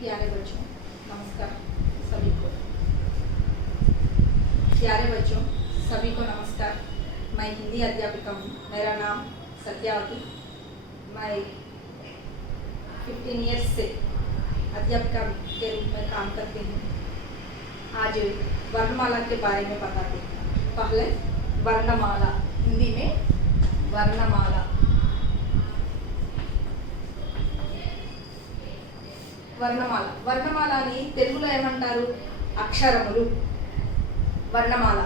प्यारे बच्चों, नमस्कार सभी को। प्यारे बच्चों सभी को नमस्कार। मैं हिंदी अध्यापिका हूँ। मेरा नाम सत्यावती। मैं 15 ईयर्स से अध्यापिका के रूप में काम करती हूँ। आज वर्णमाला के बारे में बताते हैं। पहले वर्णमाला, हिंदी में वर्णमाला। వర్ణమాల వర్ణమాలని తెలుగులో ఏమంటారు? అక్షరములు. वर्णमाला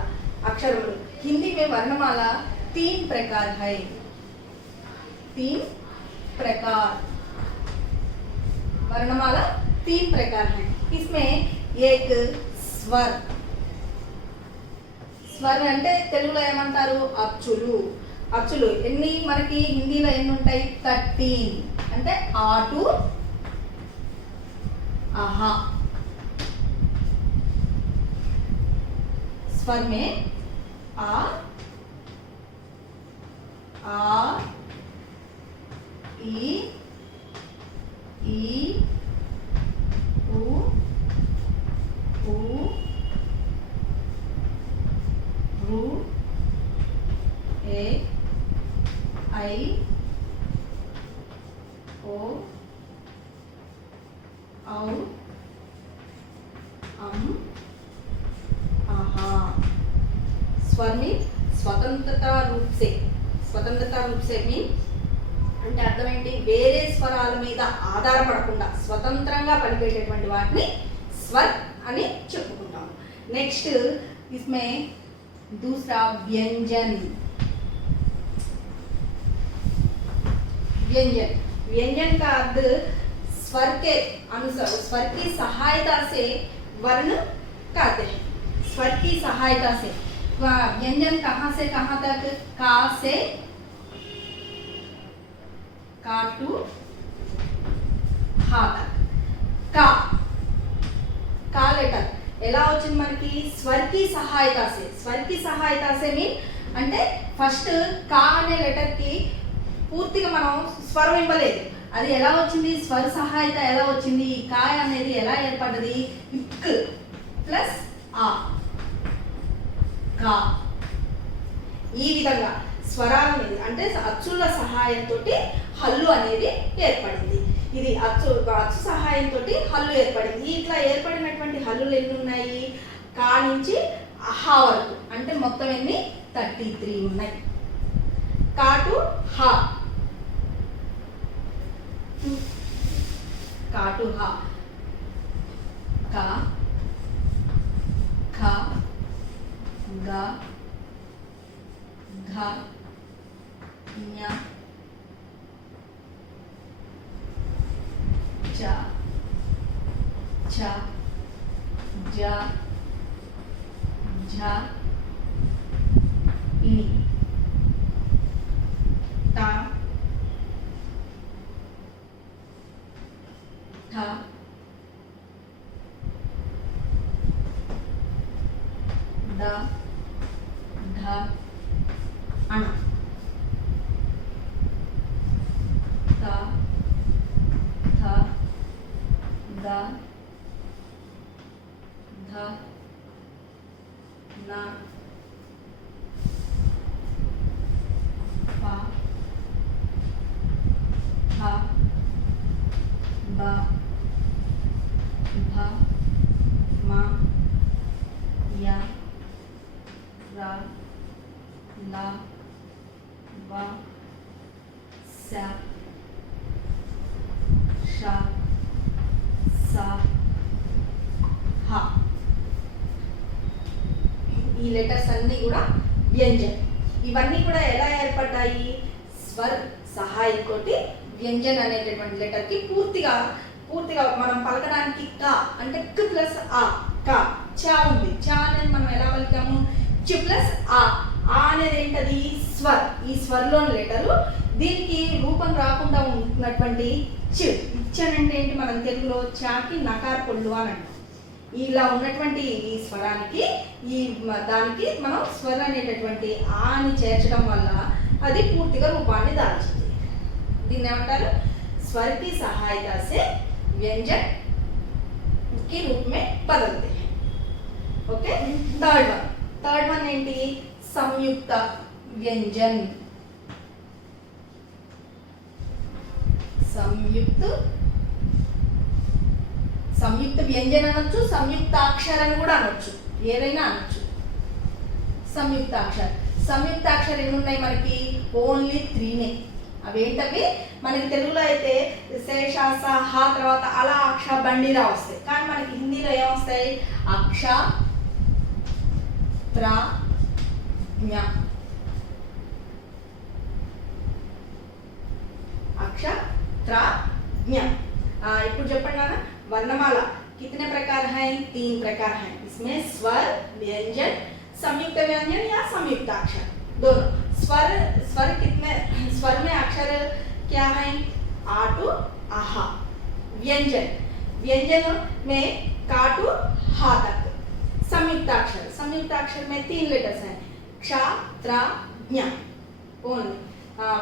अक्षरमुలు. हिंदी में वर्णमाला 3 प्रकार है. 3 प्रकार वर्णमाला 3 प्रकार है. इसमें एक स्वर. స్వర్ అంటే తెలుగులో ఏమంటారు? అచ్చులు. అచ్చులు ఎన్ని మనకి హిందీలో ఎన్ని ఉంటాయి? 13. అంటే ఆటు आहा. स्वर में आ ई उ रू ए आई ओ औ आहा. स्वर में स्वतंत्रता रूप से मीन అంటే అర్థం ఏంటి? వేరే స్వరాల మీద ఆధారపడకుండా స్వతంత్రంగా పలికేటటువంటి వాటిని స్వర్ అని చెప్పుకుంటాం. నెక్స్ట్ इसमें दूसरा व्यंजन. व्यंजन का अर्थ स्वर के अनुसार स्वर की सहायता से वर्ण कहते हैं. स्वर की सहायता से व्यंजन कहाँ से कहाँ तक? का से का टू हा तक. का लेटर ఎలా వచ్చింది మనకి? స్వర్ की सहायता से. స్వర్ की सहायता से మీన్ అంటే ఫస్ట్ కా అనే లెటర్ కి పూర్తిగా మనం స్వరం ఇవ్వలేదు. అది ఎలా వచ్చింది? స్వర సహాయత ఎలా వచ్చింది? కాయ అనేది ఎలా ఏర్పడ్డది? ఇక్ ప్లస్ ఆ కా. ఈ విధంగా స్వరాల మీద అంటే అచ్చుల సహాయంతో హల్లు అనేది ఏర్పడింది. ఇది అచ్చు సహాయంతో హల్లు ఏర్పడింది. ఇట్లా ఏర్పడినటువంటి హల్లులు ఎన్ని ఉన్నాయి? కా నుంచి హా వరకు అంటే మొత్తం ఎన్ని? 33 ఉన్నాయి. కా టు హా. का टू हा. का खा गा घा ञा चा छा जा झा नी ता था दा धा अण ता था दा धा ना पा था बा भा मा या रा ला वा सा షా సా హా. ఈ లెటర్స్ అన్నీ కూడా వ్యంజన్. ఇవన్నీ కూడా ఎలా ఏర్పడ్డాయి? స్వర్ సహాయంతో వ్యంజన్ అనేటటువంటి లెటర్ కి పూర్తిగా మనం పలకడానికి కా అంటే క్ ప్లస్ ఆ. కా చా ఉంది. చా అనేది మనం ఎలా పలికాము? చ్ ప్లస్ ఆ. ఆ అనేది ఏంటది? స్వర్. ఈ స్వర్లోని లెటరు దీనికి రూపం రాకుండా ఉన్నటువంటి చ్. ఇచ్చనంటే ఏంటి? మనం తెలుగులో చాకి నకార పొల్లు అని అంటాం. ఇలా ఉన్నటువంటి ఈ స్వరానికి దానికి మనం స్వర అనేటటువంటి ఆ అని చేర్చడం వల్ల అది పూర్తిగా రూపాన్ని దాల్చింది. దీన్ని ఏమంటారు? स्वर की सहायता से व्यंजन के रूप में बदलते हैं। ओके, थर्ड वन ఏంటి संयुक्त व्यंजन। సంయుక్త వ్యంజన అనొచ్చు, సంయుక్తాక్షర అని కూడా అనొచ్చు, ఏదైనా అనొచ్చు। సంయుక్తాక్షర ఎన్ని ఉన్నాయి మనకి? ఓన్లీ 3నే। అవేంటవి? మనకి తెలుగులో అయితే శేష సహ తర్వాత అలా అక్ష బండిరా వస్తాయి, కానీ మనకి హిందీలో ఏమొస్తాయి? అక్ష త్ర జ్ఞ। अक्ष त्र ज्ञ। ఇప్పుడు చెప్పండి నాన్న, वर्णमाला कितने प्रकार हैं? 3 प्रकार हैं। इसमें स्वर, व्यंजन, संयुक्त व्यंजन या संयुक्ताक्षर दोनों। स्वर कितने? स्वर में अक्षर क्या है? आ टू आहा। व्यंजन में का टू हा तक। संयुक्ताक्षर में 3 लेटर्स हैं, क्ष त्र ज्ञ ओनली।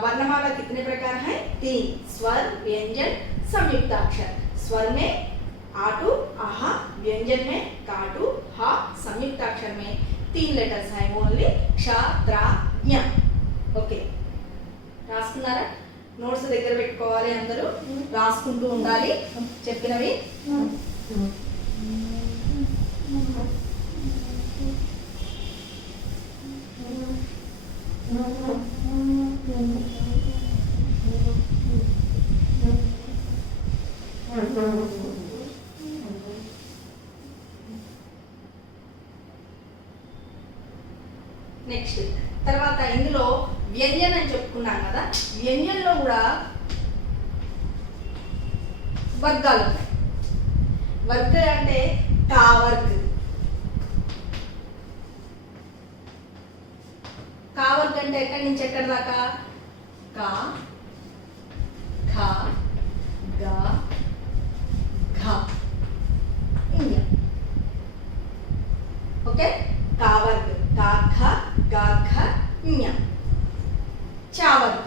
वर्णमाला कितने प्रकार हैं? 3, स्वर, व्यंजन, संयुक्ताक्षर। स्वर में आ टू आहा, व्यंजन में का टू हा, संयुक्ताक्षर में 3 लेटर्स हैं ओनली, क्ष त्र ज्ञ। ओके, రాసుకున్నారా? నోట్స్ దగ్గర పెట్టుకోవాలి, అందరూ రాసుకుంటూ ఉండాలి చెప్పినవి। నెక్స్ట్ తర్వాత ఇందులో వ్యంజన అని చెప్పుకున్నాం కదా, వ్యంజనలో కూడా వర్గాలు ఉన్నాయి। వర్గ అంటే కా వర్గ। కా వర్గ అంటే ఎక్కడి నుంచి ఎక్కడి దాకా? కా ఖ గ ఘ ఇంగ। ఓకే, కా వర్గ కా ఖ ग घ ञ। च वर्ग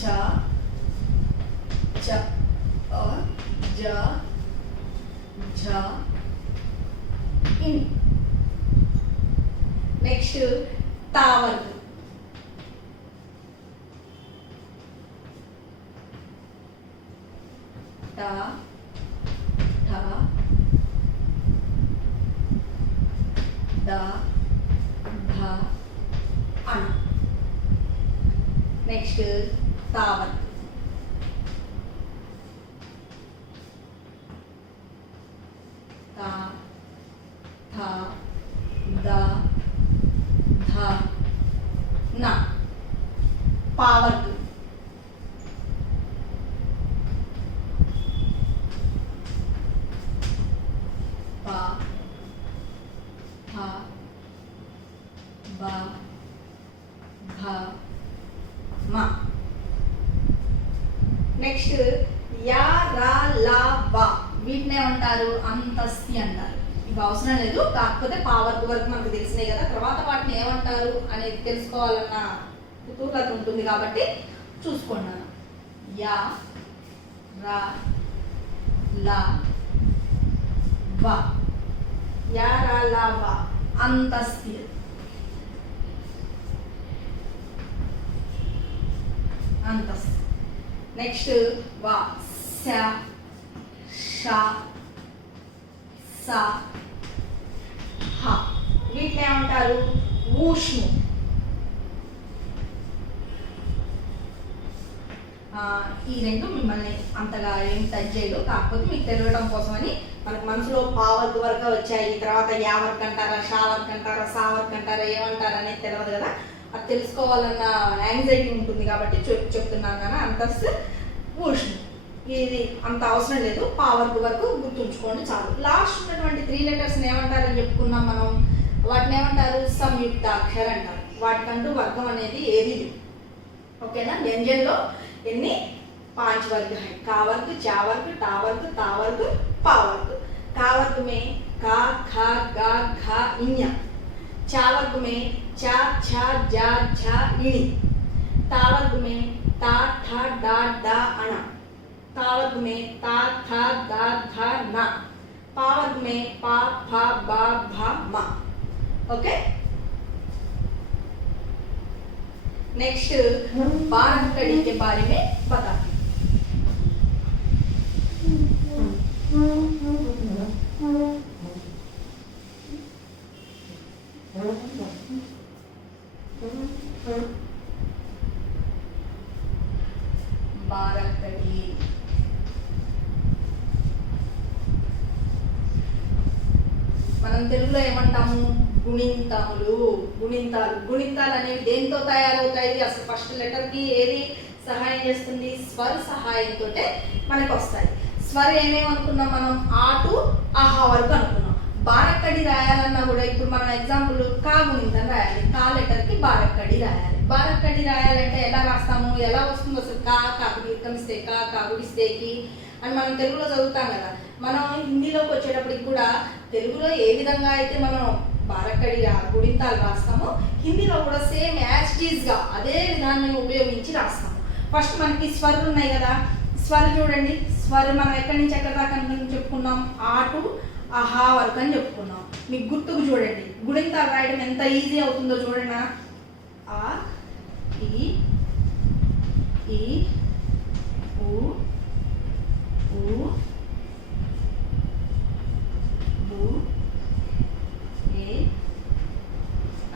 च च अ ज झ इन। नेक्स्ट ता वर्ग ता द ध अण। नेक्स्ट तावत ता थ द ध न। पावर्ग पा थ ब भ म। నెక్స్ట్ యా రా లా వా, వీటిని ఏమంటారు? అంతస్తి అంటారు। ఇవి అవసరం లేదు, కాకపోతే పావర్గ వరకు మనకు తెలిసినాయి కదా, తర్వాత వాటిని ఏమంటారు అనేది తెలుసుకోవాలన్న కుతూహలత ఉంటుంది కాబట్టి చూసుకున్నాను। యా రా లా వా, యా రా లా వా అంతస్తి। అంతస్తు। నెక్స్ట్ వా స ష స హ, వీటిని ఏమంటారు? ఊష్ము। ఈ రెండు మిమ్మల్ని అంతగా ఏం టచ్ చేయదు, కాకపోతే మీకు తెలియడం కోసమని మనకు మనసులో పావర్గ వర్గ వచ్చాయి, తర్వాత యా వర్గ అంటారా, షా వర్గ అంటారా, సా వర్గ అంటారా, ఏమంటారా అనేది తెలియదు కదా, అది తెలుసుకోవాలన్న యాంగ్జైటీ ఉంటుంది కాబట్టి చెప్తున్నాను కదా। అంతస్తు ఊష్ణం, ఇది అంత అవసరం లేదు, పావర్గ వరకు గుర్తుంచుకోండి చాలు। లాస్ట్ ఉన్నటువంటి 3 లెటర్స్ని ఏమంటారని చెప్పుకున్నాం మనం, వాటిని ఏమంటారు? సంయుక్తాక్షర అంటారు। వాటికంటూ వర్గం అనేది ఏది లేదు, ఓకేనా। వ్యంజన్లో ఎన్ని? 5 वर्ग हैं, का वर्ग, चा वर्ग, टा वर्ग, ता वर्ग, पा वर्ग। का वर्ग में का ख ग घ ञ। चा वर्ग में चा छा जा झा इणी। తా వర్గ మే తా ఠ డా డా అణ, తా వర్గ మే తా థ దా ధ న, పా వర్గ మే పా ఫ బ భ మ. ఓకే, नेक्स्ट बारकड़ी के बारे में बताते हैं। बारकड़ी మనం తెలుగులో ఏమంటాము, గుణింతాలు. గుణింతాలు అనేవి దేంతో తయారవుతాయి? అసలు ఫస్ట్ లెటర్ కి ఏది సహాయం చేస్తుంది? స్వర్ సహాయంతో మనకు వస్తాయి. స్వర్ ఏమేమనుకున్నాం మనం? ఆ టు ఆహా వరకు అనుకున్నాం. బారక్కడి రాయాలన్నా కూడా ఇప్పుడు మనం ఎగ్జాంపుల్ కా గుణింతం రాయాలి, కా లెటర్ కి బారక్కడి రాయాలి. బారక్కడి రాయాలంటే ఎలా రాస్తాము? ఎలా వస్తుంది అసలు? కా కాకు దీర్ఘమిస్తే కా, కాకుడిస్తే కి అని మనం తెలుగులో చదువుతాం కదా. మనం హిందీలోకి వచ్చేటప్పటికి కూడా తెలుగులో ఏ విధంగా అయితే మనం బారక్కడి గుణింతాలు రాస్తామో హిందీలో కూడా సేమ్ యాజ్ ఇట్ ఈజ్ గా అదే విధాన్ని ఉపయోగించి రాస్తాము. ఫస్ట్ మనకి స్వర్ ఉన్నాయి కదా, స్వర్ చూడండి. స్వర్ మనం ఎక్కడి నుంచి ఎక్కడి దాకా చెప్పుకున్నాం? ఆ టు ఆహా వరకు అని చెప్పుకున్నాం. మీకు గుర్తుకు చూడండి, గుణింతాలు రాయడం ఎంత ఈజీ అవుతుందో చూడండి. ఆ ఈ ఊ ఊ ఊ ఏ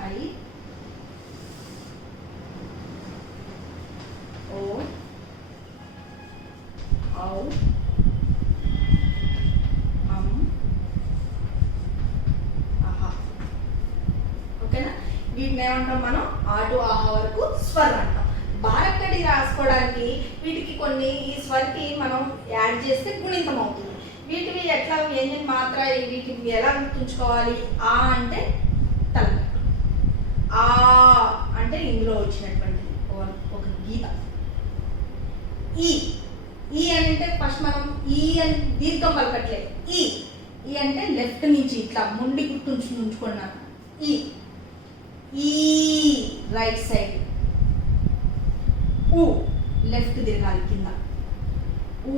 ఐ ఓ ఔ అం ఆహా. ఓకేనా? వీటిని ఏమంటాం మనం? ఆ టు ఆహా వరకు స్వర్ అంటాం. బారక్కడి రాసుకోవడానికి వీటికి కొన్ని ఈ స్వర్కి మనం యాడ్ చేస్తే గుణింతం అవుతుంది. వీటిని ఎట్లా ఎన్ని మాత్ర వీటిని ఎలా గుర్తుంచుకోవాలి? ఆ అంటే తలకట్టు, ఆ అంటే ఇందులో వచ్చినటువంటిది ఒక గీత. ఈ అంటే ఫస్ట్ మనం ఈ అని దీర్ఘం పలకట్లేదు. ఈ అంటే లెఫ్ట్ నుంచి ఇట్లా ముండి గుర్తుంచుకున్నాను. ఈ రైట్ సైడ్. ఊ లెఫ్ట్ తిరగాలి కింద, ఊ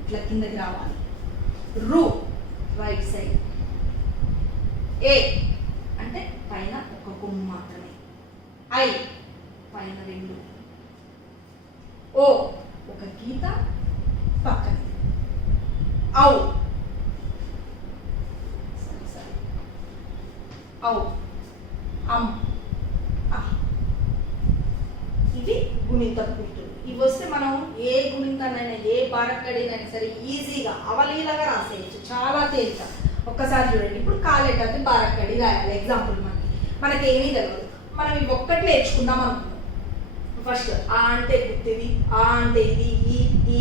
ఇట్లా కిందకి రావాలి. రు రైట్ సైడ్. ఏ అంటే పైన ఒక కొమ్ము మాత్రమే. ఐ పైన రెండు. ఓ ఒక గీత పక్కన. ఔ ఔ అం ఇవి గుణింతం గుర్తులు. ఇవి వస్తే మనం ఏ గుణింతాన్నైనా ఏ బారక్కడినైనా సరే ఈజీగా అవలీలగా రాసేయచ్చు, చాలా తేలిక. ఒక్కసారి చూడండి. ఇప్పుడు కాలేటది బారక్కడి రాయాలి. ఎగ్జాంపుల్ మనకి ఏమీ తెలియదు, మనం ఇవి ఒక్కటి నేర్చుకుందాం అనుకున్నాం. ఫస్ట్ ఆ అంటే గుర్తిది, ఆ అంటే ఇది, ఈ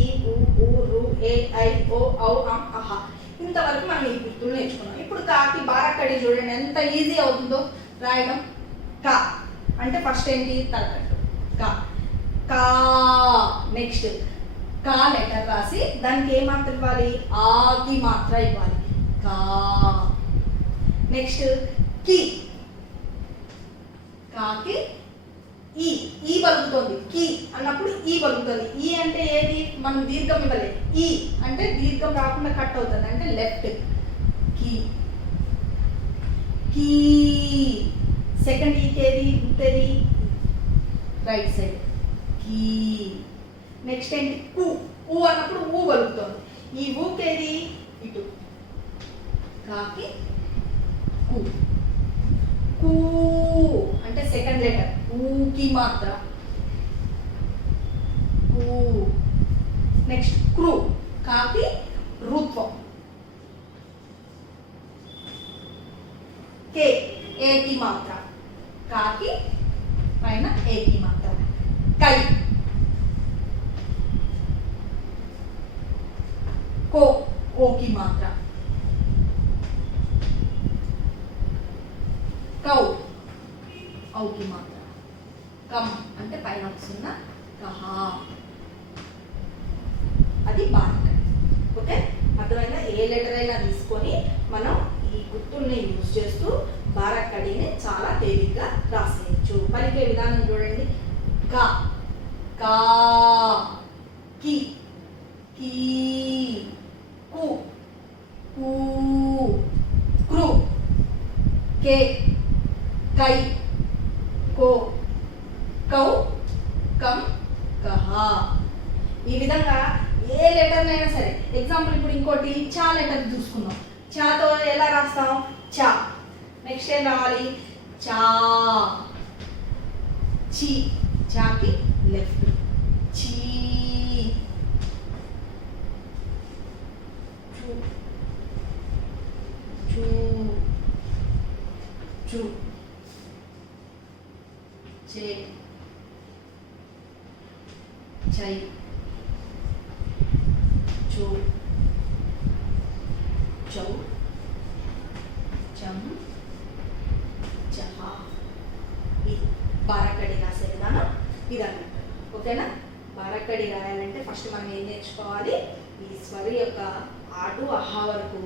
ఊ రు ఏ ఐ ఓ ఔ అం అహా. ఇంతవరకు మనం ఈ గుర్తులు నేర్చుకున్నాం. ఇప్పుడు కాకి బారక్కడి చూడండి ఎంత ఈజీ అవుతుందో రాయడం. కా అంటే ఫస్ట్ ఏంటి? తలకట్టు. కా కా. నెక్స్ట్ కా లెటర్ రాసి దానికి ఏ మాత్ర ఇవ్వాలి? ఆకి మాత్ర ఇవ్వాలి. కా. నెక్స్ట్ కి. కాకి ఈ పలుకుతోంది. కి అన్నప్పుడు ఈ పలుకుతుంది. ఈ అంటే ఏది? మనం దీర్ఘం ఇవ్వలేదు. ఈ అంటే దీర్ఘం రాకుండా కట్ అవుతుంది అంటే లెఫ్ట్. కి కీ. సెకండ్ ఈకి ఏది గుర్తేది? Right side. కీ. నెక్స్ట్ ఏంటి? ఊ. ఊ అన్నప్పుడు ఊ పలుకుతోంది. ఈ ఊకేది? ఇటు. కాకి కు. కూ అంటే సెకండ్ లెటర్. ఊకి మాత్ర. కు. Next crew. కాకి రుత్వం. కే ఏకి మాత్ర. కాకి పైన ఏకి మాత్ర. కై. కో ఓకి మాత్ర. కౌ ఔకి మాత్ర. కమ్ అంటే పైన వస్తున్న కహా. అది బారక్కడి. ఓకే, అర్థమైనా? ఏ లెటర్ అయినా తీసుకొని మనం ఈ గుర్తుల్ని యూజ్ చేస్తూ బారక్కడిని చాలా తేలిగ్గా రాసేయచ్చు. పలికే విధానం చూడండి. క కా కా కి కీ కు కూ క్రు కే కై కో కౌ కం కహ. ఈ విధంగా ఏ లెటర్ అయినా సరే, ఎగ్జాంపుల్ ఇప్పుడు ఇంకోటి చా లెటర్ చూసుకుందాం. చాతో ఎలా రాస్తాం? చా. నెక్స్ట్ ఏం రావాలి? చా చి, చాకి లెఫ్ట్ చీ, చూ చూ చూ చే చై చూ చౌ చం చహా. ఇది బారక్కడి రాసే విధానం ఇదన్నమాట. ఓకేనా? బారక్కడి రాయాలంటే ఫస్ట్ మనం ఏం నేర్చుకోవాలి? ఈ స్వర యొక్క ఆటు అహా వరకు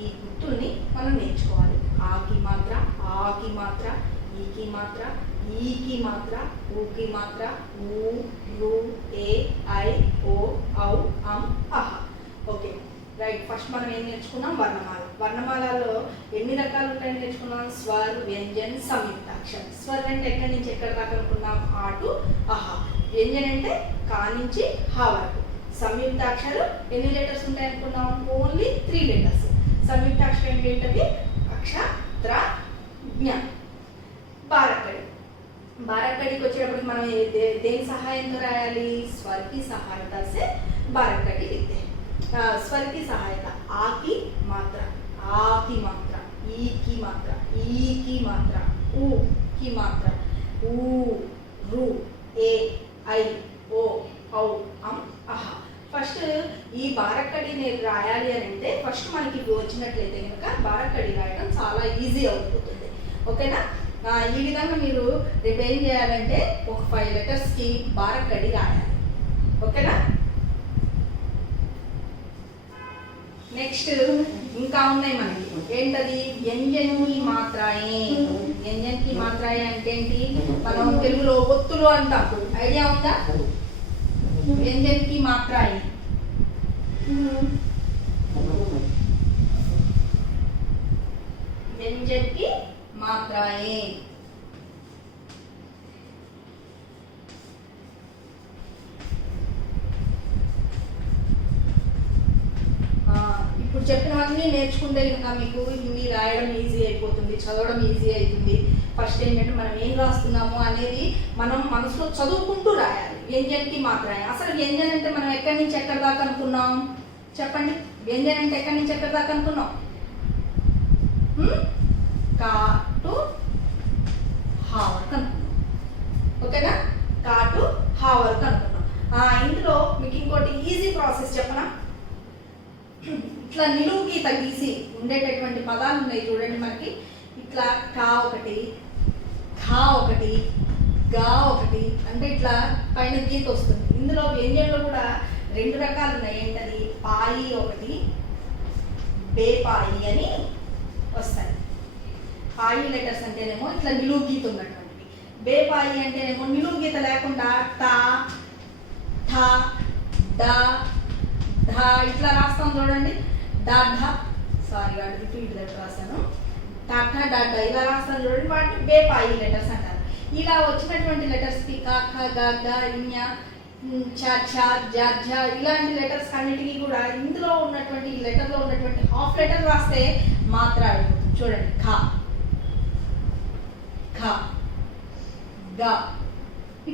ఈ గుర్తుల్ని మనం నేర్చుకోవాలి. ఆకి మాత్ర, ఆకి మాత్ర, ఈకి మాత్ర, ఈకి మాత్ర, ఊకి మాత్ర, ఊ రు ఏ ఐ ఓ ఔ అం అహ. Okay right. ఫస్ట్ మనం ఏం నేర్చుకున్నాం? వర్ణమాల. వర్ణమాలలో ఎన్ని రకాలు ఉంటాయని నేర్చుకున్నాం? స్వర్, వ్యంజన్, సంయుక్తాక్షరం. స్వర్ అంటే ఎక్కడి నుంచి ఎక్కడ దాకా అనుకున్నాం? ఆ టు అహ. వ్యంజన్ అంటే కా నుంచి హా వరకు. సంయుక్తాక్షరం ఎన్ని లెటర్స్ ఉంటాయి అనుకున్నాం? Only 3 letters. సంయుక్తాక్షరం ఏంటది? అక్ష, త్ర, జ్ఞ. బారక్కడి. బారక్కడికి వచ్చేటప్పటికి మనం దేని సహాయంతో రాయాలి? స్వర్కి సహాయత సే బారక్కడి లిఖతే. स्वर की सहायता आ की मात्रा, आ की मात्रा, ई की मात्रा, ई की मात्रा, उ की मात्रा, उ रू ए ఐ ఓ ఔ అం అహ. ఫస్ట్ ఈ బారక్కడిని రాయాలి అని అంటే ఫస్ట్ మనకి వచ్చినట్లయితే కనుక బారక్కడి రాయడం చాలా ఈజీ అవుతుంది. ఓకేనా? ఈ విధంగా మీరు రేపు ఏం చేయాలంటే ఒక 5 లెటర్స్కి బారక్కడి రాయాలి. ఓకేనా? నెక్స్ట్ ఇంకా ఉన్నాయి మనకి. ఏంటది? వ్యంజన్ కి మాత్రాయే. వ్యంజన్ కి మాత్రాయే అంటే ఏంటి? మనం తెలుగులో ఒత్తులు అంటాం. ఐడియా ఉందా? వ్యంజన్ కి మాత్రాయే. వ్యంజన్ కి మాత్రాయే. ఇప్పుడు చెప్పినవన్నీ నేర్చుకుంటే ఇంకా మీకు హిందీ రాయడం ఈజీ అయిపోతుంది, చదవడం ఈజీ అవుతుంది. ఫస్ట్ ఏంటంటే మనం ఏం రాస్తున్నాము అనేది మనం మనసులో చదువుకుంటూ రాయాలి. వ్యంజన్కి మాత్రమే. అసలు వ్యంజన్ అంటే మనం ఎక్కడి నుంచి ఎక్కడి దాకా అనుకున్నాం? చెప్పండి. వ్యంజన్ అంటే ఎక్కడి నుంచి ఎక్కడి దాకా అనుకున్నాం? కా టు హా వరకు అనుకున్నాం. ఓకేనా? కా టు హా వరకు అనుకున్నాం. ఇందులో మీకు ఇంకోటి ఈజీ ప్రాసెస్ చెప్పనా? ఇట్లా నిలువు గీత గీసి ఉండేటటువంటి పదాలు ఉన్నాయి చూడండి మనకి. ఇట్లా కా ఒకటి, ఖా ఒకటి, గా ఒకటి, అంటే ఇట్లా పైన గీత వస్తుంది. ఇందులో వ్యంజన్లో కూడా 2 రకాలు ఉన్నాయి. ఏంటది? పాయి ఒకటి, బేపాయి అని వస్తాయి. పాయి లెటర్స్ అంటేనేమో ఇట్లా నిలువు గీత ఉన్నటువంటివి. బేపాయి అంటేనేమో నిలువు గీత లేకుండా టా, ఠా, డా, ధా ఇట్లా రాస్తాం చూడండి. డాఢా, సారీ వాటి ఇటు లెటర్ రాస్తాను. టాఠా, డాఢా ఇలా రాస్తాను చూడండి. వాటిని బేపాయి లెటర్స్ అంటారు. ఇలా వచ్చినటువంటి లెటర్స్కి కా, ఖ, గా, గా, ఞ, ఛ, ఛ, జ, ఝ ఇలాంటి లెటర్స్ అన్నిటికీ కూడా ఇందులో ఉన్నటువంటి ఈ లెటర్లో ఉన్నటువంటి హాఫ్ లెటర్ రాస్తే మాత్ర అయిపోతుంది. చూడండి. ఖ, ఖ, గా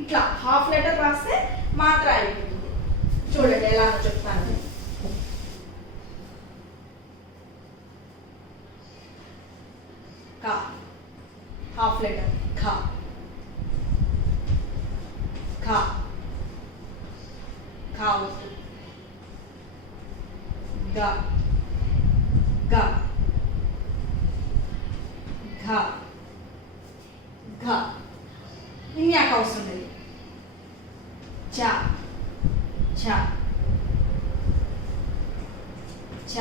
ఇట్లా హాఫ్ లెటర్ రాస్తే మాత్ర అయిపోతుంది. చూడండి ఎలా చెప్తాను. కా హాఫ్ లెటర్ ఖ, ఖ, ఖా వస్తు, గ, గ, ఘ, ఘ ఇన్యాక అవసరం లేదు. చ, ఛ, ఛ,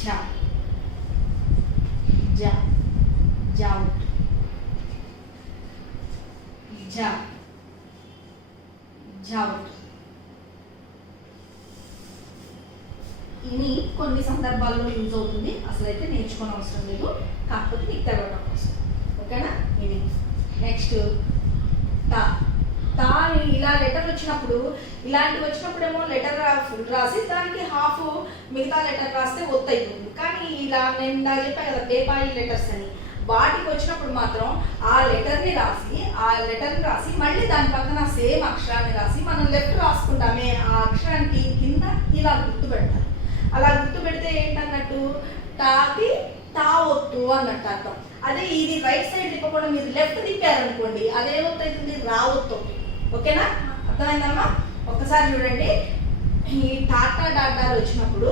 ఛ, జ, జావుట్, జ జావ్. ఇది కొన్ని సందర్భాల్లో యూజ్ అవుతుంది, అసలైతే నేర్చుకోని అవసరం లేదు, కాకపోతే మీకు తెలవడం కోసం. ఓకేనా? ఇది నెక్స్ట్ తా. తా ఇలా లెటర్ వచ్చినప్పుడు, ఇలాంటివి వచ్చినప్పుడేమో లెటర్ రాసి దానికి హాఫ్ మిగతా లెటర్ రాస్తే ఒత్తు అయిపోతుంది. కానీ ఇలా నేను నాకు చెప్పాను కదా పేపాయి లెటర్స్ అని, వాటికి వచ్చినప్పుడు మాత్రం ఆ లెటర్ని రాసి మళ్ళీ దాని పక్కన సేమ్ అక్షరాన్ని రాసి మనం లెఫ్ట్ రాసుకుంటామే ఆ అక్షరానికి కింద ఇలా గుర్తు పెడతారు. అలా గుర్తు పెడితే ఏంటన్నట్టు టాకి తా ఒత్తు అన్నట్టు అర్థం. అదే ఇది రైట్ సైడ్ తిప్పకుండా మీరు లెఫ్ట్ తిప్పారనుకోండి అదేమొత్తు అవుతుంది, రా ఒత్తు. ఓకేనా? అర్థమైందమ్మా? ఒక్కసారి చూడండి. ఈ టాటా డాటాలు వచ్చినప్పుడు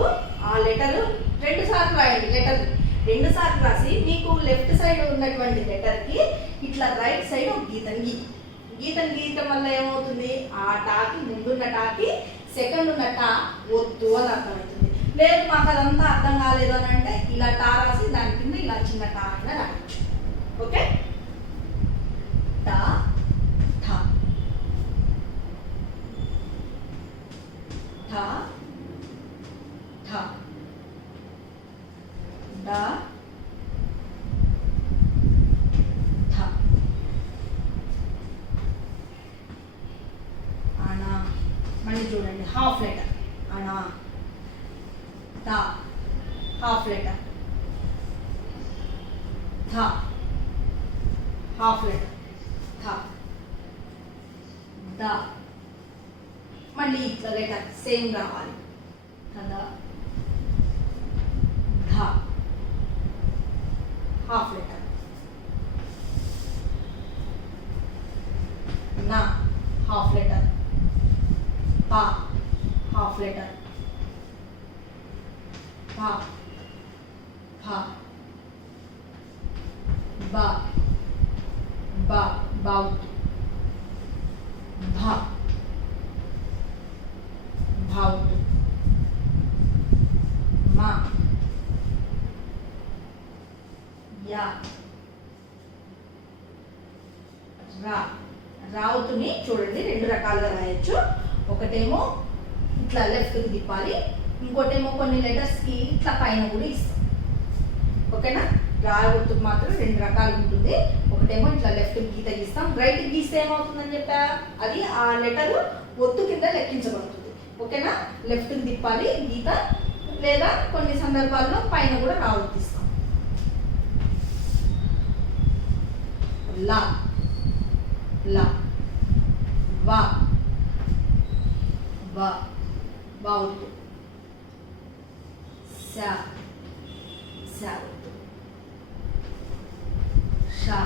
ఆ లెటర్ 2 సార్లు రాయండి. లెటర్ 2 సార్లు రాసి మీకు లెఫ్ట్ సైడ్ ఉన్నటువంటి లెటర్కి ఇట్లా రైట్ సైడ్ ఒక గీతను గీయటం వల్ల ఏమవుతుంది, ఆ టాకి ముందున్న టాకి సెకండ్ ఉన్న టా వద్దు అని అర్థమవుతుంది. లేదు మాకు అదంతా అర్థం కాలేదు అని అంటే ఇలా టా రాసి దాని కింద ఇలా చిన్న టా అయినా రాయొచ్చు. ఓకే? టా ఠా ఠా ఠా డా ఠా అనా. మళ్ళీ చూడండి హాఫ్ లెటర్ అనా. తా హాఫ్ లెటర్. థా హాఫ్ లెటర్. థా దా. మళ్ళీ ఇట్లా లెటర్ సేమ్ రావాలి కదా. ధా హాఫ్ లెటర్. నా హాఫ్ లెటర్. పా హాఫ్ లెటర్. పా ఫా బా బా బావుత్. భా భావుత్. మా యా రా. రావుతుని చూడండి 2 రకాలుగా రాయొచ్చు. ఒకటేమో ఇట్లా లెఫ్ట్కి తిప్పాలి, ఇంకోటేమో కొన్ని లెటర్స్కి ఇట్లా పైన కూడా ఇస్తాం. ఓకేనా? రాగుర్తుకు మాత్రం 2 రకాలు ఉంటుంది. ఒకటేమో ఇట్లా లెఫ్ట్ గీత గీస్తాం, రైట్ గీస్తే ఏమవుతుందని చెప్పా, అది ఆ లెటర్ ఒత్తు కింద లెక్కించబడుతుంది. ఓకేనా? లెఫ్ట్కి తిప్పాలి గీత, లేదా కొన్ని సందర్భాల్లో పైన కూడా రావుతిస్తాం. లా లా. వా వా బావుతు. సా సావుతు. షా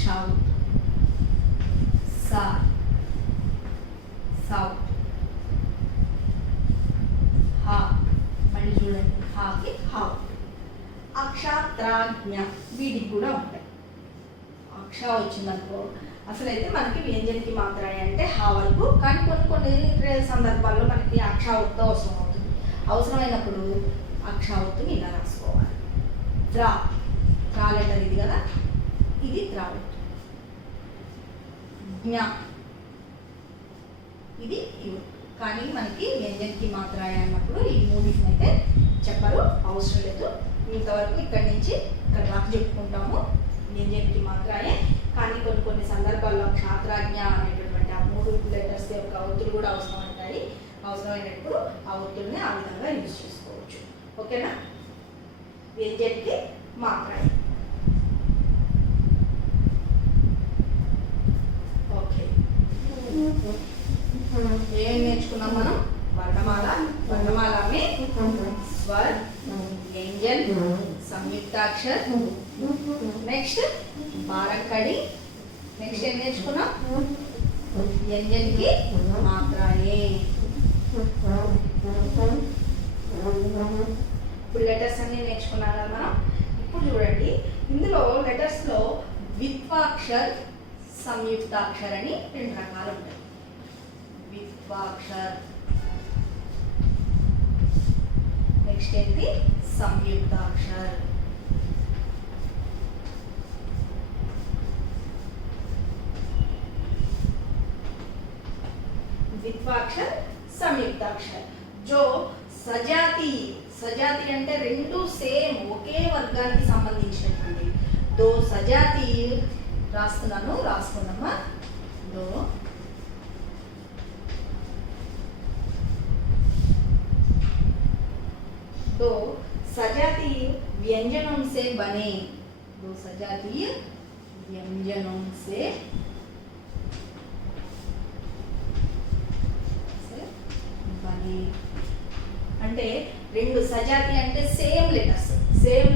షావుతు. సా సావుతు. హా. మళ్ళీ చూడండి హాకి హావుతు. అక్షాత్రాజ్ఞ వీటికి కూడా ఉంటాయి. అక్ష వచ్చిందనుకో అసలైతే మనకి వ్యంజనకి మాత్రమే అంటే హా వరకు, కానీ కొన్ని సందర్భాల్లో మనకి అక్షావత్తు అవసరం అవుతుంది. అవసరమైనప్పుడు అక్షావత్తుని ఇలా రాసుకోవాలి. త్రా త్రా లెటర్ ఇది కదా, ఇది త్రావత్తు. జ్ఞ ఇది ఇవి. కానీ మనకి వ్యంజనకి మాత్రమే అన్నప్పుడు ఈ 3 అయితే చెప్పరు, అవసరం లేదు. ఇంతవరకు ఇక్కడి నుంచి ఇక్కడ దాకా చెప్పుకుంటాము వ్యంజనకి మాత్రమే. కానీ కొన్ని సందర్భాల్లో క్షాత్రాజ్ఞ అనేటటువంటి ఆ 3 లెటర్స్ యొక్క ఒత్తులు కూడా అవసరం అవుతాయి. అవసరమైనప్పుడు ఆ ఒత్తుల్ని ఆ విధంగా యూజ్ చేసుకోవచ్చు. ఓకేనా? వ్యంజనకి మాత్రమే. ఓకే, ఏం నేర్చుకున్నాం మనం? వర్ణమాల, వర్ణమాలమే స్వర్, వ్యంజన్, సంయుక్తాక్షర్, నెక్స్ట్ బారక్కడి, నెక్స్ట్ ఏం నేర్చుకున్నాం? వ్యంజన్కి మాత్రమే. ఇప్పుడు లెటర్స్ అన్ని నేర్చుకున్నాం కదా మనం. ఇప్పుడు చూడండి, ఇందులో లెటర్స్లో ద్విత్వాక్షర్, సంయుక్తాక్షర్ అని 2 రకాలు ఉంటాయి. ద్విత్వాక్షర్, నెక్స్ట్ ఏంటి? సంయుక్తాక్షర్. ద్విత్వాక్షर సంయుక్తాక్షर जो సజాతి సజాతి అంటే రెండు సేమ్ ఒకే వర్గానికి సంబంధించినటువంటి దో సజాతి రాసుకున్నామా दो सजातीय व्यंजनों से बने दो सजातीय व्यंजनों से बने అంటే రెండు సజాతి అంటే సేమ్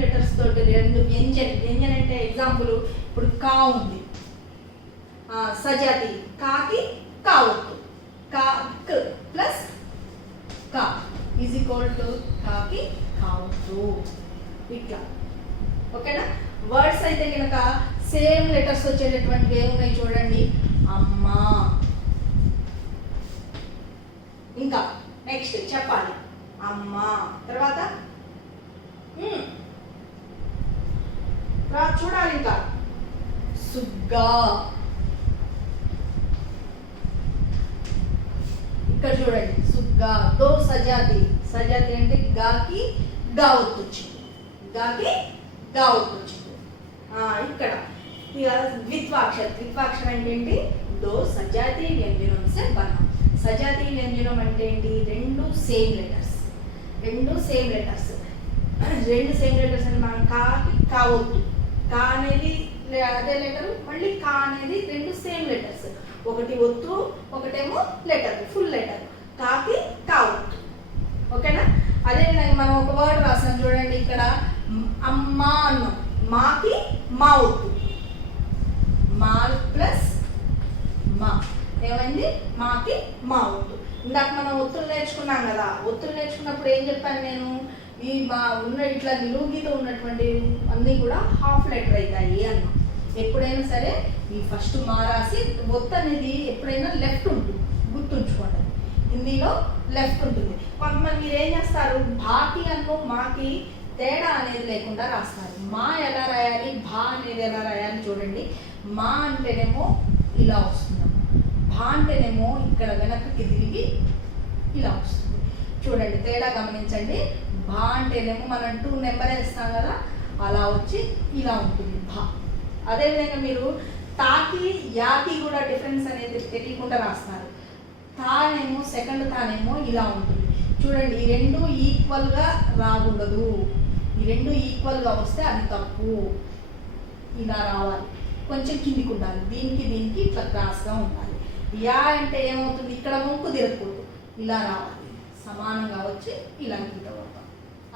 లెటర్స్ తోటి రెండు వ్యంజన్ అంటే ఎగ్జాంపుల్ ఇప్పుడు కా ఉంది సజాతి కాకి కావొత్తు కా క్ ప్లస్ కా ఈజ్ ఈక్వల్ టు కాకి కావొత్తు ఇట్లా ఓకేనా. వర్డ్స్ అయితే కనుక సేమ్ లెటర్స్ వచ్చేటటువంటివి ఏమున్నాయి చూడండి, అమ్మ. ఇంకా నెక్స్ట్ చెప్పాలి అమ్మ తర్వాత చూడాలి ఇంకా సుగ్గా. ఇక్కడ చూడండి సుగ్గా దో సజాతి అంటే గాకి గావత్తు వచ్చింది, గాకి గావత్తు వచ్చింది. ఇక్కడ ఇక ద్విత్వాక్షరం అంటే ఏంటి, దో సజాతి వ్యంజనం సే బనా. సజాతి వ్యంజనం అంటే ఏంటి, రెండు సేమ్ లెటర్స్ అంటే మనం కాకి కావద్దు, కా అనేది అదే లెటర్, మళ్ళీ కా అనేది రెండు సేమ్ లెటర్స్, ఒకటి ఒత్తు ఒకటేమో లెటర్ ఫుల్ లెటర్, కాకి కావద్దు. ఓకేనా. అదేవిధంగా మనం ఒక వర్డ్ రాసాం చూడండి, ఇక్కడ అమ్మ అన్నాం, మాకి మా ఒత్తు, మా ప్లస్ మా ఏమైంది, మాకి మా ఒత్తు. ఇందాక మనం ఒత్తులు నేర్చుకున్నాం కదా, ఒత్తులు నేర్చుకున్నప్పుడు ఏం చెప్పాను నేను, ఈ మా ఉన్న ఇట్లా నిలువు గీత ఉన్నటువంటి అన్నీ కూడా హాఫ్ లెటర్ అవుతాయి అన్నాం. ఎప్పుడైనా సరే ఈ ఫస్ట్ మా రాసి ఒత్తు అనేది ఎప్పుడైనా లెఫ్ట్ ఉంటుంది, గుర్తుంచుకోండి. హిందీలో లెఫ్ట్ ఉంటుంది. కొంతమంది మీరు ఏం చేస్తారు, భాకి అన్ను మాకి తేడా అనేది లేకుండా రాస్తారు. మా ఎలా రాయాలి, భా అనేది ఎలా రాయాలి చూడండి. మా అంటేనేమో ఇలా వస్తుంది, భా అంటేనేమో ఇక్కడ వెనక్కి తిరిగి ఇలా వస్తుంది. చూడండి తేడా గమనించండి. భా అంటేనేమో మనం 2 నెంబర్ వేస్తాం కదా, అలా వచ్చి ఇలా ఉంటుంది భా. అదేవిధంగా మీరు తాకి యాకి కూడా డిఫరెన్స్ అనేది తెలియకుండా రాస్తారు. తానేమో సెకండ్ తానేమో ఇలా ఉంటుంది. చూడండి ఈ రెండు ఈక్వల్గా రాకూడదు, ఈ రెండు ఈక్వల్గా వస్తే అది తప్పు. ఇలా రావాలి, కొంచెం కిందికి ఉండాలి, దీనికి ఇట్లా క్రాస్గా ఉండాలి. యా అంటే ఏమవుతుంది, ఇక్కడ వంకు తిరగకూడదు, ఇలా రావాలి, సమానంగా వచ్చి ఇలా గీత పడతాం,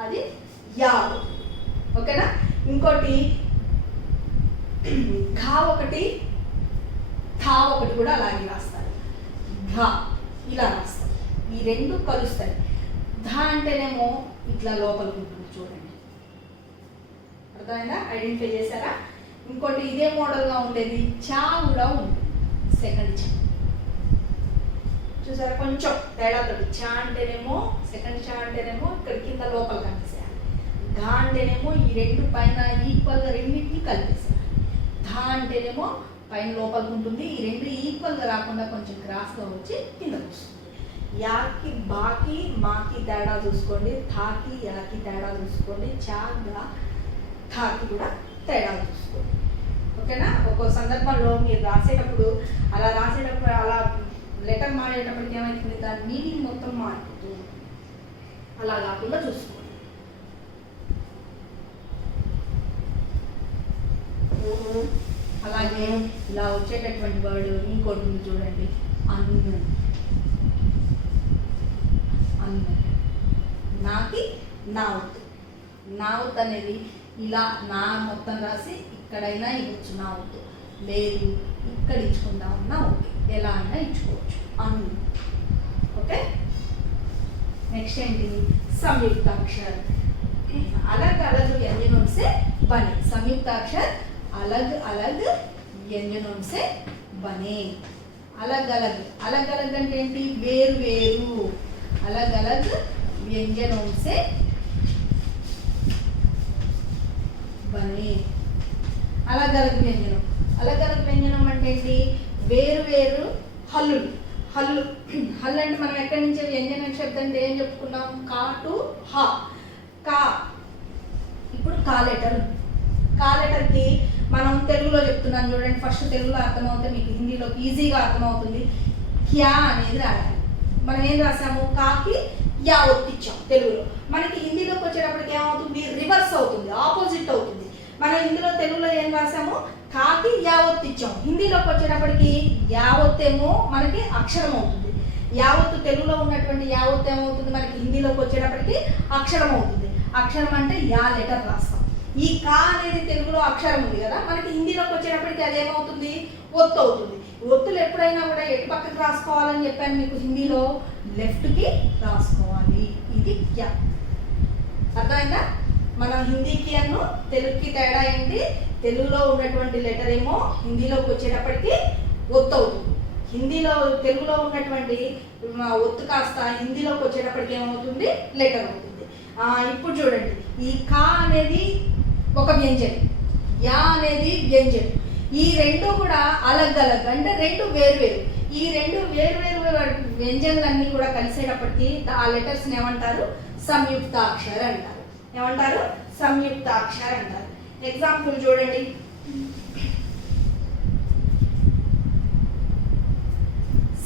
అది యా. ఓకేనా. ఇంకోటి ఘా ఒకటి థా ఒకటి కూడా అలాగే రాస్తారు, ఘా ఇలా రాస్తారు, ఈ రెండు కలుస్తాయి. ధా అంటేనేమో ఇట్లా లోపలికి ఉంటుంది చూడండి, అర్థమైందా, ఐడెంటిఫై చేశారా. ఇంకోటి ఇదే మోడల్గా ఉండేది చా కూడా ఉంటుంది, సెకండ్ చా చూసారా, కొంచెం తేడాతో. చా అంటేనేమో సెకండ్ చా అంటేనేమో ఇక్కడ కింద లోపల కలిపేసేయాలి, ఘా అంటేనేమో ఈ రెండు పైన ఈక్వల్గా రెండింటిని కలిపేసేయాలి. ధా అంటేనేమో పైన లోపలికి ఉంటుంది, ఈ రెండు ఈక్వల్గా రాకుండా కొంచెం క్రాస్గా వచ్చి కిందకు వస్తుంది. యాకి బాకి మాకి తేడా చూసుకోండి, థాకి యాకి తేడా చూసుకోండి, చాగా థాకి కూడా తేడా చూసుకోండి. ఓకేనా. ఒక్కో సందర్భంలో మీరు రాసేటప్పుడు అలా లెటర్ మారేటప్పటికి ఏమవుతుంది, దాని మీనింగ్ మొత్తం మారిపోతుంది. అలా కాకుండా చూసుకోండి. అలాగే ఇలా వచ్చేటటువంటి వర్డ్ ఇంకోటి ఉంది చూడండి, అన్ను. నాకి నావుత్. నావుత్ అనేది ఇలా నా మొత్తం రాసి ఇక్కడైనా ఇవ్వచ్చు నావుత్, లేదు ఇక్కడ ఇచ్చుకుంటా ఉన్నా ఓకే, ఎలా అయినా ఇచ్చుకోవచ్చు అన్ను. ఓకే. నెక్స్ట్ ఏంటి, संयुक्ताक्षर अलग अलग व्यंजनों से बने. संयुक्ताक्षर अलग अलग व्यंजनों से बने. अलग अलग అంటే ఏంటి, వేరు వేరు. अलग अलग व्यंजनों से बने. अलग अलग व्यंजనం అంటే ఏంటి, వేరు వేరు హల్లులు. హల్లు. హల్లు అంటే మనం ఎక్కడి నుంచి వ్యంజన శబ్దం అంటే ఏం చెప్పుకున్నాం? కా టు హా. కా. ఇప్పుడు కా లెటర్. కా లెటర్కి మనం తెలుగులో చెప్తున్నాను చూడండి. ఫస్ట్ తెలుగులో అర్థమవుతుంది, మీకు హిందీలో ఈజీగా అర్థమవుతుంది. క్యా అనేది రాయాలి. మనం ఏం రాసాము? కాకి యా ఒత్తిచ్చాం తెలుగులో. మనకి హిందీలోకి వచ్చేటప్పటికి ఏమవుతుంది? రివర్స్ అవుతుంది, ఆపోజిట్ అవుతుంది. మనం ఇందులో తెలుగులో ఏం రాసాము? కాకి యావత్తిచ్చాం. హిందీలోకి వచ్చేటప్పటికి యావత్తేమో మనకి అక్షరం అవుతుంది. యావత్తు తెలుగులో ఉన్నటువంటి యావత్తు ఏమవుతుంది? మనకి హిందీలోకి వచ్చేటప్పటికి అక్షరం అవుతుంది. అక్షరం అంటే యా లెటర్ రాస్తాం. ఈ కా అనేది తెలుగులో అక్షరం ఉంది కదా, మనకి హిందీలోకి వచ్చేటప్పటికి అదేమవుతుంది? ఒత్తు అవుతుంది. ఒత్తులు ఎప్పుడైనా కూడా ఎటు పక్కకి రాసుకోవాలని చెప్పాను మీకు హిందీలో, లెఫ్ట్కి రాసుకోవాలి. ఇది క్యా. అర్థమైందా? మనం హిందీకి అను తెలుగుకి తేడా ఏంటి? తెలుగులో ఉన్నటువంటి లెటర్ ఏమో హిందీలోకి వచ్చేటప్పటికి ఒత్తు అవుతుంది. తెలుగులో ఉన్నటువంటి ఒత్తు కాస్త హిందీలోకి వచ్చేటప్పటికి ఏమవుతుంది? లెటర్ అవుతుంది. ఇప్పుడు చూడండి, ఈ కా అనేది ఒక వ్యంజనం, యా అనేది వ్యంజనం. ఈ రెండు కూడా అలగ్ అలగ్ అంటే రెండు వేరువేరు. ఈ రెండు వేరువేరు వ్యంజనలన్నీ కూడా కలిసేటప్పటికి ఆ లెటర్స్ని ఏమంటారు? సంయుక్తాక్షర అంటారు. ఏమంటారు? సంయుక్తాక్షర అంటారు. ఎగ్జాంపుల్ చూడండి.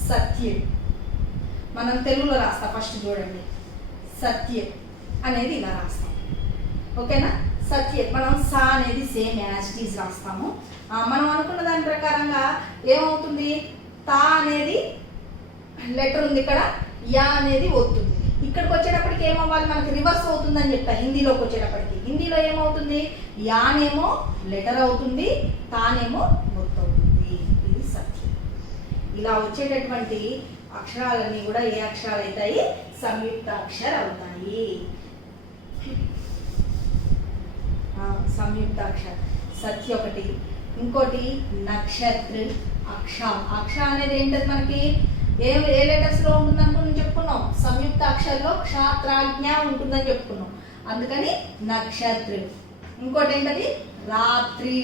సత్యం మనం తెలుగులో రాస్తాం. ఫస్ట్ చూడండి, సత్యం అనేది ఇలా రాస్తాం. ఓకేనా? సత్యం మనం సా అనేది సేమ్ యాజ్ ఇట్ ఈజ్ రాస్తాము. మనం అనుకున్న దాని ప్రకారంగా ఏమవుతుంది? తా అనేది లెటర్ ఉంది ఇక్కడ, యా అనేది ఒత్తుంది. ఇక్కడికి వచ్చేటప్పటికి ఏమవ్వాలి? మనకి రివర్స్ అవుతుందని చెప్తా. హిందీలోకి వచ్చేటప్పటికి హిందీలో ఏమవుతుంది? యానేమో లెటర్ అవుతుంది, తానేమో ఒత్తు అవుతుంది. ఇది సత్యం. ఇలా వచ్చేటటువంటి అక్షరాలన్నీ కూడా ఏ అక్షరాలు అవుతాయి? సంయుక్తాక్షర అవుతాయి. సంయుక్తాక్షర సత్య ఒకటి. ఇంకోటి నక్షత్ర. అక్ష. అక్ష అనేది ఏంటది? మనకి ఏ లెటర్స్ లో ఉంటుంది అనుకుని చెప్పుకున్నాం? సంయుక్త అక్షరంలో క్షాత్రాజ్ఞ ఉంటుందని చెప్పుకున్నాం. అందుకని నక్షత్ర. ఇంకోటి ఏంటది? రాత్రి.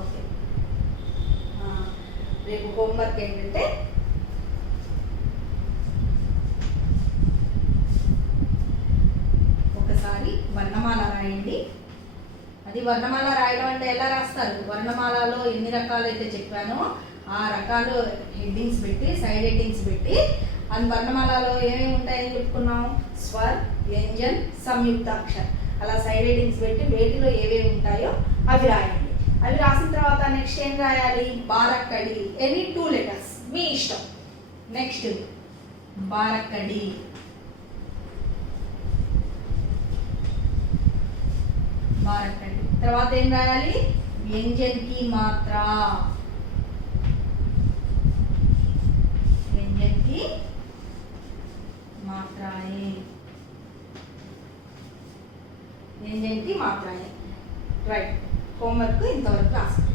ఓకే, రేపు హోంవర్క్ ఏంటంటే ఒకసారి వర్ణమాల రాయండి. అది వర్ణమాల రాయడం అంటే ఎలా రాస్తారు? వర్ణమాలలో ఎన్ని రకాలు అయితే చెప్పానో ఆ రకాలు హెడ్డింగ్స్ పెట్టి, సైడ్ హెడ్డింగ్స్ పెట్టి, అది వర్ణమాలలో ఏమేమి ఉంటాయని చెప్పుకున్నాం? స్వర్, వ్యంజన్, సంయుక్తాక్షర. అలా సైడ్ హెడ్డింగ్స్ పెట్టి వేటిలో ఏవేవి ఉంటాయో అవి రాయండి. అవి రాసిన తర్వాత నెక్స్ట్ ఏం రాయాలి? బారక్కడి. ఎనీ 2 లెటర్స్ మీ ఇష్టం. నెక్స్ట్ బారక్కడి. బారక్కడి తర్వాత ఏం రాయాలి? వ్యంజన్కి మాత్ర. వ్యంజన్కి మాత్రాయే. వ్యంజన్కి మాత్రాయే. రైట్. హోంవర్క్ ఇంతవరకు రాస్తాం.